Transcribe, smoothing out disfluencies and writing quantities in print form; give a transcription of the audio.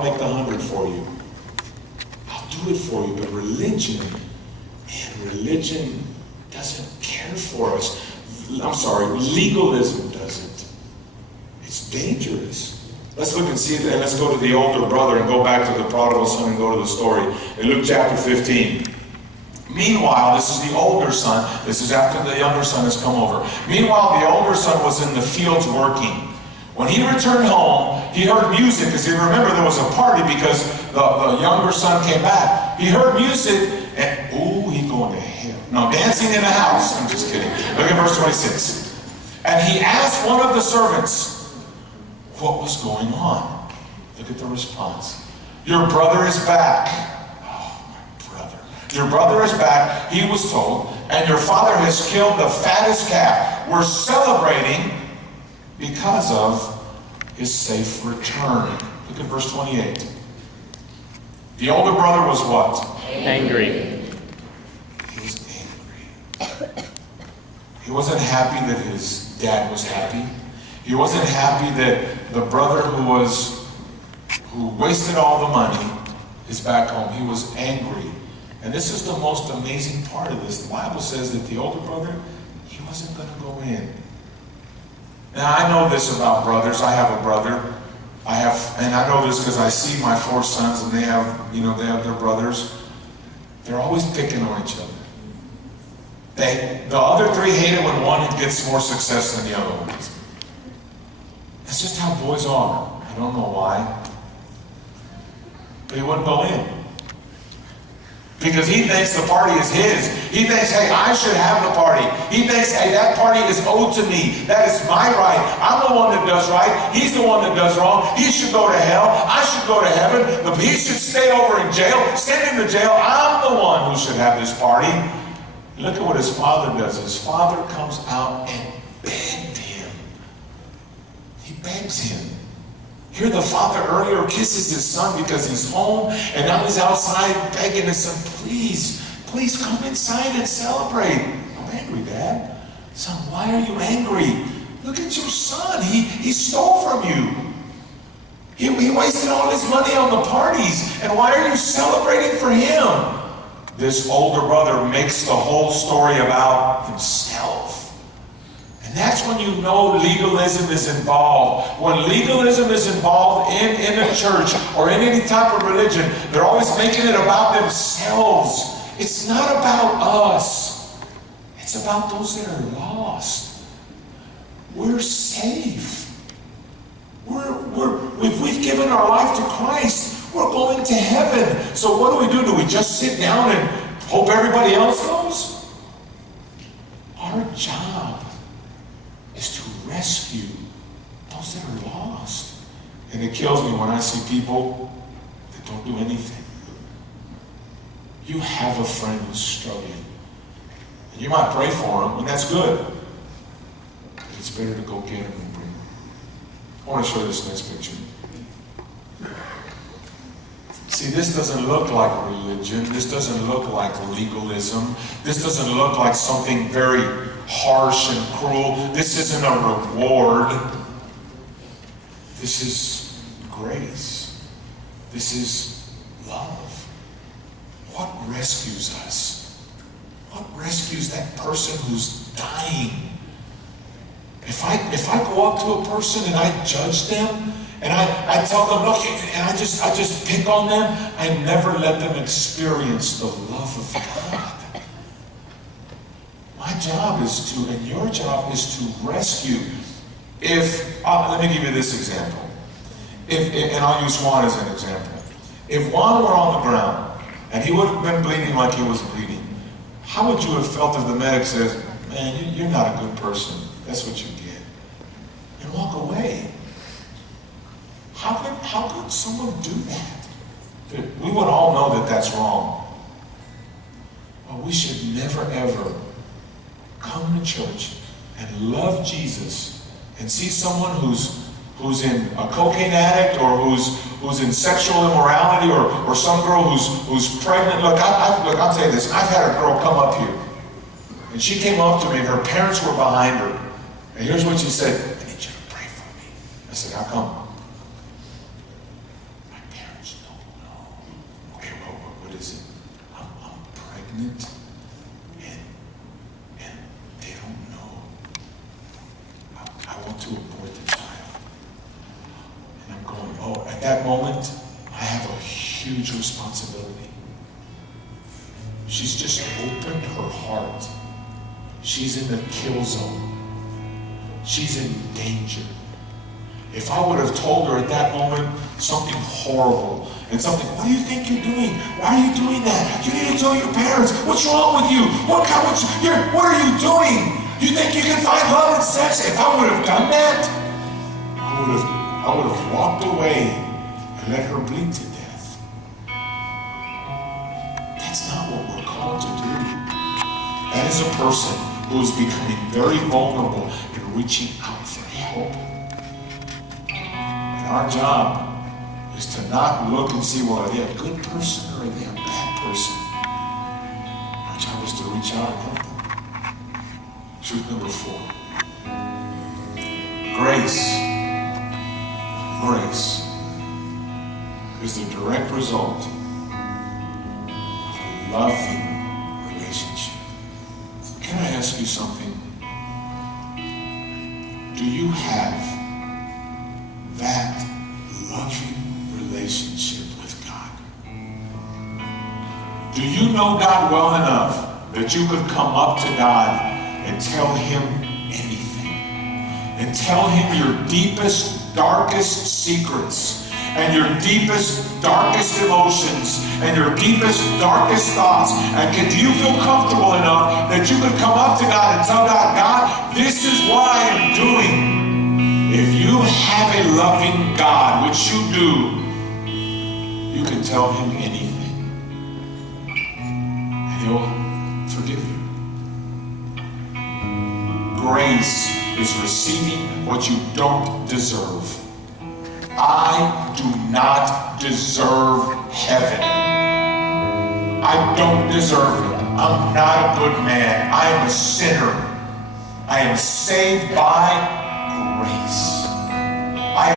I'll make the 100 for you. I'll do it for you. But religion doesn't care for us. I'm sorry, legalism doesn't. It's dangerous. Let's look and see, and let's go to the older brother and go back to the prodigal son and go to the story in Luke chapter 15. Meanwhile, this is the older son. This is after the younger son has come over. Meanwhile, the older son was in the fields working. When he returned home, he heard music, because you remember there was a party because the younger son came back. He heard music, and he's going to hell. No, dancing in the house. I'm just kidding. Look at verse 26. And he asked one of the servants what was going on. Look at the response. Your brother is back. Oh, my brother. Your brother is back, he was told, and your father has killed the fattest calf. We're celebrating because of his safe return. Look at verse 28. The older brother was what? Angry. He was angry. He wasn't happy that his dad was happy. He wasn't happy that the brother who wasted all the money is back home. He was angry. And this is the most amazing part of this. The Bible says that the older brother, he wasn't going to go in. Now, I know this about brothers. I have a brother. And I know this because I see my 4 sons, and they have their brothers. They're always picking on each other. The other 3 hate it when one gets more success than the other ones. That's just how boys are. I don't know why. But he wouldn't go in. Because he thinks the party is his. He thinks, hey, I should have the party. He thinks, hey, that party is owed to me. That is my right. I'm the one that does right. He's the one that does wrong. He should go to hell. I should go to heaven. He should stay over in jail. Send him to jail. I'm the one who should have this party. Look at what his father does. His father comes out and begged him. He begs him. Here the father earlier kisses his son because he's home, and now he's outside begging his son, please come inside and celebrate. I'm angry, Dad. Son, why are you angry? Look at your son. He stole from you. He wasted all his money on the parties, and why are you celebrating for him? This older brother makes the whole story about himself. And that's when you know legalism is involved. When legalism is involved in a church or in any type of religion, they're always making it about themselves. It's not about us. It's about those that are lost. We're safe. If we've given our life to Christ, we're going to heaven. So what do? Do we just sit down and hope everybody else goes? Our job is to rescue those that are lost. And it kills me when I see people that don't do anything. You have a friend who's struggling. And you might pray for him, and that's good. But it's better to go get him and bring him. I want to show you this next picture. See, this doesn't look like religion. This doesn't look like legalism. This doesn't look like something very harsh and cruel. This isn't a reward. This is grace. This is love. What rescues us? What rescues that person who's dying? If I go up to a person and I judge them, and I tell them, look, and I just pick on them, I never let them experience the love of God. My job is to, and your job is to rescue. Let me give you this example. And I'll use Juan as an example. If Juan were on the ground, and he would have been bleeding like he was bleeding, how would you have felt if the medic says, man, you're not a good person. That's what you get. And walk away. How could someone do that? We would all know that that's wrong. But we should never, ever come to church and love Jesus and see someone who's in a cocaine addict or who's in sexual immorality or some girl who's pregnant. Look, I'll tell you this. I've had a girl come up here, and she came up to me, and her parents were behind her. And here's what she said: I need you to pray for me. I said, how come? At that moment, I have a huge responsibility. She's just opened her heart. She's in the kill zone. She's in danger. If I would have told her at that moment something horrible and something, what do you think you're doing? Why are you doing that? You need to tell your parents. What's wrong with you? What are you doing? You think you can find love in sex? If I would have done that, I would have walked away and let her bleed to death. That's not what we're called to do. That is a person who is becoming very vulnerable and reaching out for help. And our job is to not look and see, well, are they a good person or are they a bad person? Our job is to reach out and help them. Truth number 4. Grace is the direct result of a loving relationship. Can I ask you something? Do you have that loving relationship with God? Do you know God well enough that you could come up to God and tell him anything? And tell him your deepest, darkest secrets and your deepest, darkest emotions and your deepest, darkest thoughts. And do you feel comfortable enough that you could come up to God and tell God, God, this is what I am doing? If you have a loving God, which you do, you can tell him anything. And he'll forgive you. Grace is receiving what you don't deserve. I do not deserve heaven. I don't deserve it. I'm not a good man. I am a sinner. I am saved by grace.